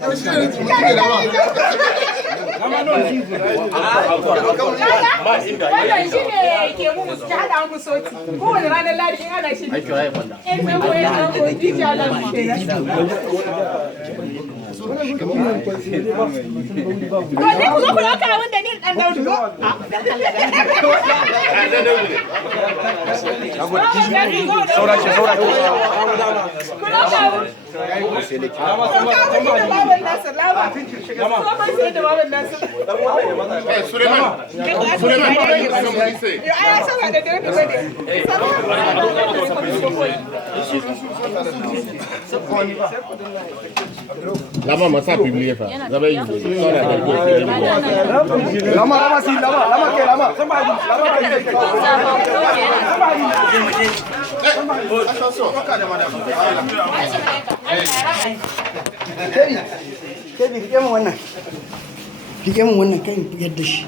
shi ne ke mu ta hada mu soti kowane ranar ladi in ana shi in mai koyar da ko dija da shi ko ne ku zo ku dauka abin da ni dan Daudu ko saura Lama masa publié fa. Lama yi. Lama si lama ke lama. Kai rike mu wannan. Rike mu wannan kai yadda shi.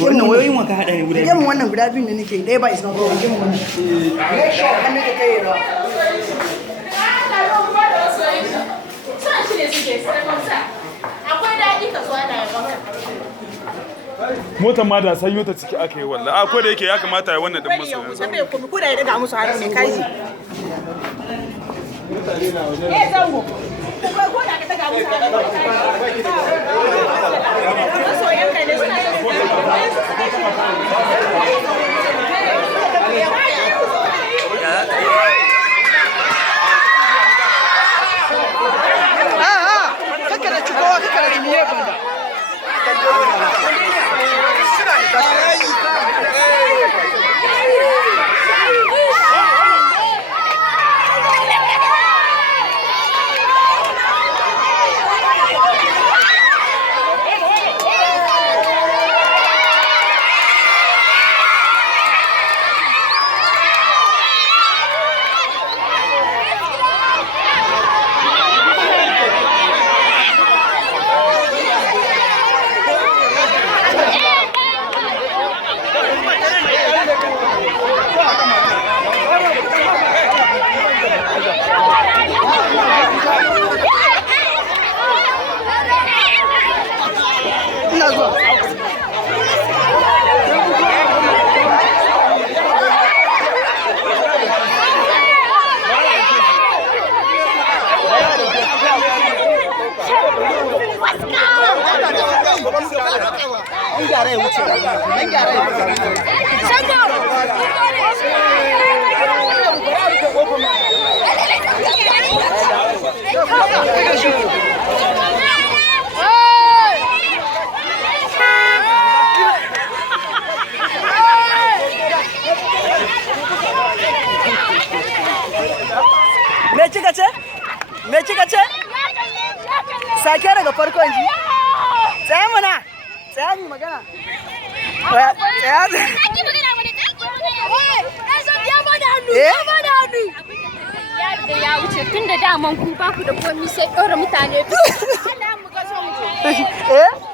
Wannan wayoyin wa ka hada ne guda. Rike mu wannan guda biyu ne nake dai ba isma ko rike mu wannan. Ne shi hannu da kai ra. Akwai daɗi ka zo ana yaban motar ma da sanyo ta ciki aka yi wallahi a ko da yake ya kamata ya wannan din masu kuma ko da ya daga musu hannu ne kai zango ko da ka daga musu hannu soyayya kai ne suna Me kika ce? Sake daga farkon ji. Tsaya mana. Tsaya mu magana. Tsaya. Ya wuce tun da daman ku ba ku da komai sai ɗora mutane. Allah mu ga so mu.